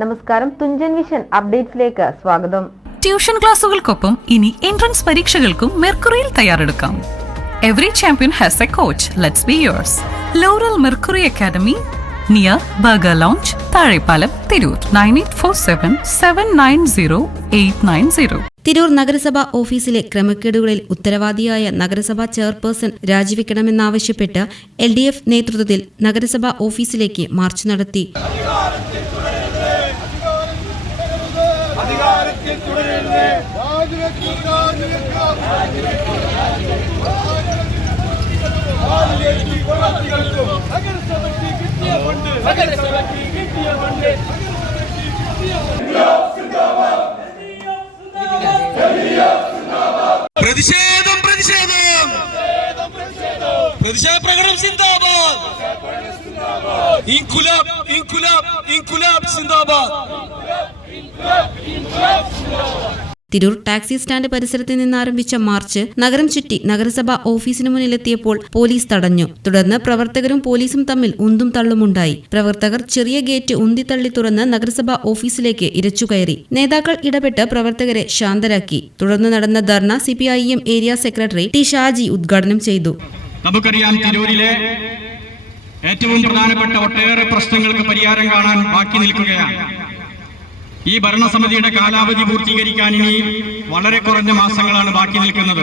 നമസ്കാരം തുഞ്ചൻ വിഷൻ അപ്ഡേറ്റ്സിലേക്ക് സ്വാഗതം. ട്യൂഷൻ ക്ലാസുകൾക്കൊപ്പം ഇനി എൻട്രൻസ് പരീക്ഷകൾക്കും മെർക്കുറിയിൽ തയ്യാറെടുക്കാം. Every champion has a coach let's be yours Laurel Mercury Academy near Burger Lounge Thazhepalam Tirur nine eight four seven seven nine zero eight nine zero Tirur നഗരസഭ ഓഫീസിലെ ക്രമക്കേടുകളിൽ ഉത്തരവാദിയായ നഗരസഭാ ചെയർപേഴ്സൺ രാജിവെക്കണമെന്നാവശ്യപ്പെട്ട് എൽ ഡി എഫ് നേതൃത്വത്തിൽ നഗരസഭാ ഓഫീസിലേക്ക് march നടത്തി. പ്രതിഷേധം പ്രതിഷേധം പ്രതിഷേധ പ്രകടനം സിന്ദാബാദ് ഇൻകുലാബ് ഇൻകുലാബ് ഇൻകുലാബ് സിന്ദാബാദ് തിരൂർ ടാക്സി സ്റ്റാൻഡ് പരിസരത്ത് നിന്ന് ആരംഭിച്ച മാർച്ച് നഗരം ചുറ്റി നഗരസഭ ഓഫീസിന് മുന്നിലെത്തിയപ്പോൾ പോലീസ് തടഞ്ഞു. തുടർന്ന് പ്രവർത്തകരും പോലീസും തമ്മിൽ ഉന്തും തള്ളുമുണ്ടായി. പ്രവർത്തകർ ചെറിയ ഗേറ്റ് ഉന്തിത്തള്ളി തുറന്ന് നഗരസഭാ ഓഫീസിലേക്ക് ഇരച്ചുകയറി നേതാക്കൾ ഇടപെട്ട് പ്രവർത്തകരെ ശാന്തരാക്കി. തുടർന്ന് നടന്ന dharna CPIM area secretary T Shaji ഉദ്ഘാടനം ചെയ്തു. നമുക്കറിയാം തിരൂരിലെ ഏറ്റവും പ്രധാനപ്പെട്ട ഒട്ടേറെ പ്രശ്നങ്ങൾക്ക് പരിഹാരം കാണാൻ ബാക്കി നിൽക്കുകയാണ്. ഈ ഭരണസമിതിയുടെ കാലാവധി പൂർത്തീകരിക്കാൻ ഇനി വളരെ കുറഞ്ഞ മാസങ്ങളാണ് ബാക്കി നിൽക്കുന്നത്.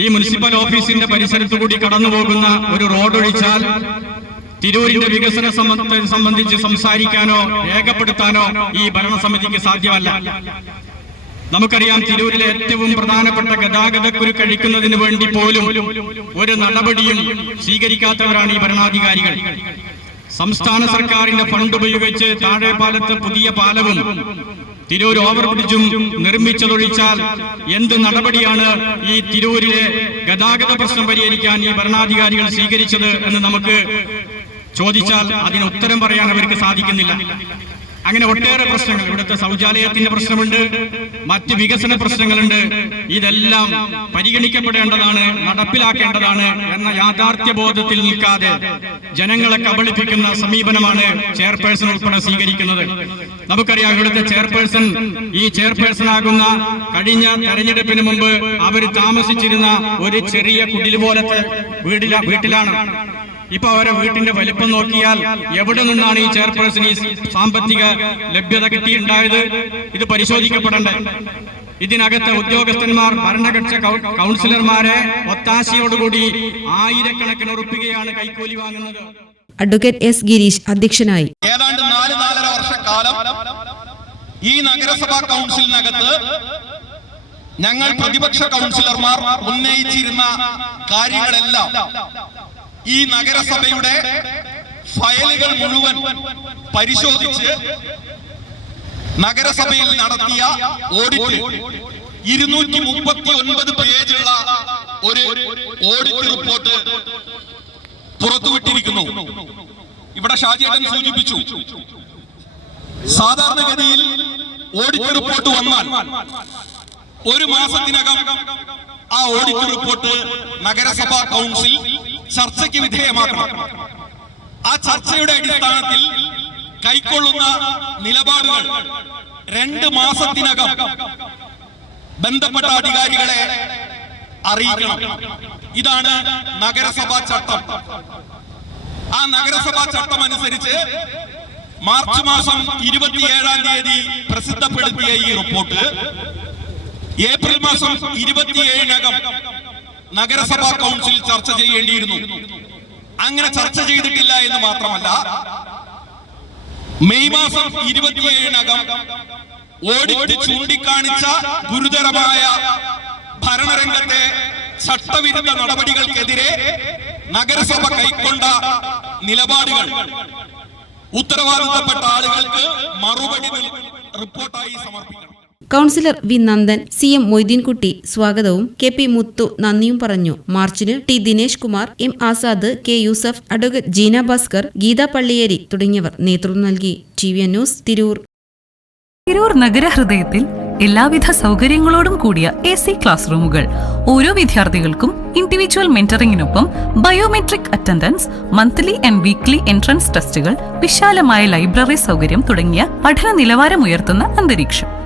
ഈ മുനിസിപ്പൽ ഓഫീസിന്റെ പരിസരത്തു കൂടി കടന്നുപോകുന്ന ഒരു റോഡ് ഒഴിച്ചാൽ തിരൂരിന്റെ വികസന സംബന്ധ- സംബന്ധിച്ച് സംസാരിക്കാനോ രേഖപ്പെടുത്താനോ ഈ ഭരണസമിതിക്ക് സാധ്യമല്ല. നമുക്കറിയാം തിരൂരിലെ ഏറ്റവും പ്രധാനപ്പെട്ട ഗതാഗതക്കുരുക്ക് കഴിക്കുന്നതിന് വേണ്ടി പോലും ഒരു നടപടിയും സ്വീകരിക്കാത്തവരാണ് ഈ ഭരണാധികാരികൾ. സംസ്ഥാന സർക്കാരിന്റെ ഫണ്ട് ഉപയോഗിച്ച് താഴെപ്പാലത്ത് പുതിയ പാലവും തിരൂർ ഓവർബ്രിഡ്ജും നിർമ്മിച്ചതൊഴിച്ചാൽ എന്ത് നടപടിയാണ് ഈ തിരൂരിലെ ഗതാഗത പ്രശ്നം പരിഹരിക്കാൻ ഈ ഭരണാധികാരികൾ സ്വീകരിച്ചത് എന്ന് നമുക്ക് ചോദിച്ചാൽ അതിന് ഉത്തരം പറയാൻ അവർക്ക് സാധിക്കുന്നില്ല. അങ്ങനെ ഒട്ടേറെ പ്രശ്നങ്ങൾ. ഇവിടുത്തെ ശൗചാലയത്തിന്റെ പ്രശ്നമുണ്ട്. മറ്റ് വികസന പ്രശ്നങ്ങളുണ്ട്. ഇതെല്ലാം പരിഗണിക്കപ്പെടേണ്ടതാണ് നടപ്പിലാക്കേണ്ടതാണ് എന്ന യാഥാർത്ഥ്യ ബോധത്തിൽ നിൽക്കാതെ ജനങ്ങളെ കബളിപ്പിക്കുന്ന സമീപനമാണ് ചെയർപേഴ്സൺ ഉൾപ്പെടെ സ്വീകരിക്കുന്നത്. നമുക്കറിയാം ഇവിടുത്തെ ചെയർപേഴ്സൺ ഈ ചെയർപേഴ്സൺ ആകുന്ന കഴിഞ്ഞ തെരഞ്ഞെടുപ്പിന് മുമ്പ് അവർ താമസിച്ചിരുന്ന ഒരു ചെറിയ കുടിൽ പോലത്തെ വീടില വീട്ടിലാണ്. ഇപ്പൊ അവരെ വീട്ടിന്റെ വലിപ്പം നോക്കിയാൽ എവിടെ നിന്നാണ് ഈ ചെയർപേഴ്സൺ ഈ സാമ്പത്തിക ലഭ്യത കിട്ടിയിട്ടുണ്ടായത്? ഇത് പരിശോധിക്കപ്പെടണ്ടേ? ഇതിനകത്തെ ഉദ്യോഗസ്ഥന്മാർ ഭരണകക്ഷ കൗൺസിലർമാരെ ഒത്താശയോടുകൂടി ആയിരക്കണക്കിന് ഉറപ്പിക്കുകയാണ് കൈക്കൂലി വാങ്ങുന്നത്. അഡ്വക്കേറ്റ് എസ് ഗിരീഷ് അധ്യക്ഷനായി. ഏതാണ്ട് നാല് നാലര വർഷക്കാലം ഈ നഗരസഭാ കൗൺസിലിനകത്ത് ഞങ്ങൾ പ്രതിപക്ഷ കൗൺസിലർമാർ ഉന്നയിച്ചിരുന്ന കാര്യങ്ങളെല്ലാം ഈ നഗരസഭയുടെ ഫയലുകൾ മുഴുവൻ പരിശോധിച്ച് നഗരസഭയിൽ നടത്തിയ ഓഡിറ്റ് ഇരുന്നൂറ്റി മുപ്പത്തി ഒൻപത് പേജുള്ള ഒരു ഓഡിറ്റ് റിപ്പോർട്ട് പുറത്തുവിട്ടിരിക്കുന്നു. ഇവിടെ ഷാജിയേട്ടൻ സൂചിപ്പിച്ചു. സാധാരണഗതിയിൽ ഓഡിറ്റ് റിപ്പോർട്ട് വന്നാൽ ഒരു മാസത്തിനകം ആ ഓഡിറ്റ് റിപ്പോർട്ട് നഗരസഭാ കൗൺസിൽ ചർച്ചയ്ക്ക് വിധേയമാക്കണം. ആ ചർച്ചയുടെ അടിസ്ഥാനത്തിൽ കൈക്കൊള്ളുന്ന നിലപാടുകൾ രണ്ട് മാസത്തിനകം ബന്ധപ്പെട്ട അധികാരികളെ അറിയിക്കണം. ഇതാണ് നഗരസഭാ ചട്ടം. ആ നഗരസഭാ ചട്ടം അനുസരിച്ച് മാർച്ച് മാസം ഇരുപത്തിയേഴാം തീയതി പ്രസിദ്ധപ്പെടുത്തിയ ഈ റിപ്പോർട്ട് ഏപ്രിൽ മാസം ഇരുപത്തിയേഴിനകം നഗരസഭാ കൗൺസിൽ ചർച്ച ചെയ്യേണ്ടിയിരുന്നു. അങ്ങനെ ചർച്ച ചെയ്തിട്ടില്ല എന്ന് മാത്രമല്ല മെയ് മാസം ഇരുപത്തിയേഴിനകം ഓഡിറ്റ് ചൂണ്ടിക്കാണിച്ച ഗുരുതരമായ ഭരണരംഗത്തെ ചട്ടവിരുദ്ധ നടപടികൾക്കെതിരെ നഗരസഭ കൈക്കൊണ്ട നിലപാടുകൾ. ഉത്തരവാദിത്തപ്പെട്ട ആളുകൾക്ക് മറുപടി റിപ്പോർട്ടായി സമർപ്പിക്കണം. Councillor V Nandan C M Moideenkutty സ്വാഗതവും. കെ പി മുത്തു നന്ദിയും പറഞ്ഞു. മാർച്ചിന് T Dinesh Kumar M Azad K Yusuf advocate Jeena Bhaskar Geetha Palliyeri തുടങ്ങിയവർ നേതൃത്വം നൽകി. T V news Tirur. Tirur നഗരഹൃദയത്തിൽ എല്ലാവിധ സൗകര്യങ്ങളോടും കൂടിയ എ സി ക്ലാസ് റൂമുകൾ. ഓരോ വിദ്യാർത്ഥികൾക്കും individual മെന്ററിംഗിനൊപ്പം biometric attendance monthly and weekly entrance ടെസ്റ്റുകൾ വിശാലമായ ലൈബ്രറി സൗകര്യം തുടങ്ങിയ പഠന നിലവാരമുയർത്തുന്ന അന്തരീക്ഷം.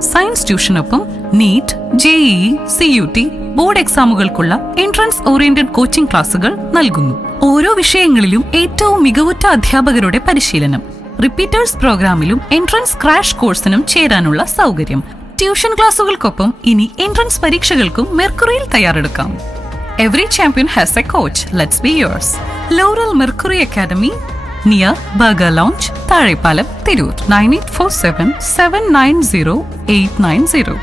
Science ട്യൂഷനൊപ്പം NEET JEE C U T board എക്സാമുകൾക്കുള്ള entrance oriented coaching ക്ലാസുകൾ നൽകുന്നു. ഓരോ വിഷയങ്ങളിലും ഏറ്റവും മികവുറ്റ അധ്യാപകരുടെ പരിശീലനം റിപ്പീറ്റേഴ്സ് പ്രോഗ്രാമിലും എൻട്രൻസ് ക്രാഷ് കോഴ്സിനും ചേരാനുള്ള സൗകര്യം. ട്യൂഷൻ ക്ലാസുകൾക്കൊപ്പം ഇനി എൻട്രൻസ് പരീക്ഷകൾക്കും മെർക്കുറിയിൽ തയ്യാറെടുക്കാം. Every champion has a coach let's be yours Laurel Mercury Academy near Burger Lounge Thazhepalam Tirur nine eight four seven seven nine zero eight nine zero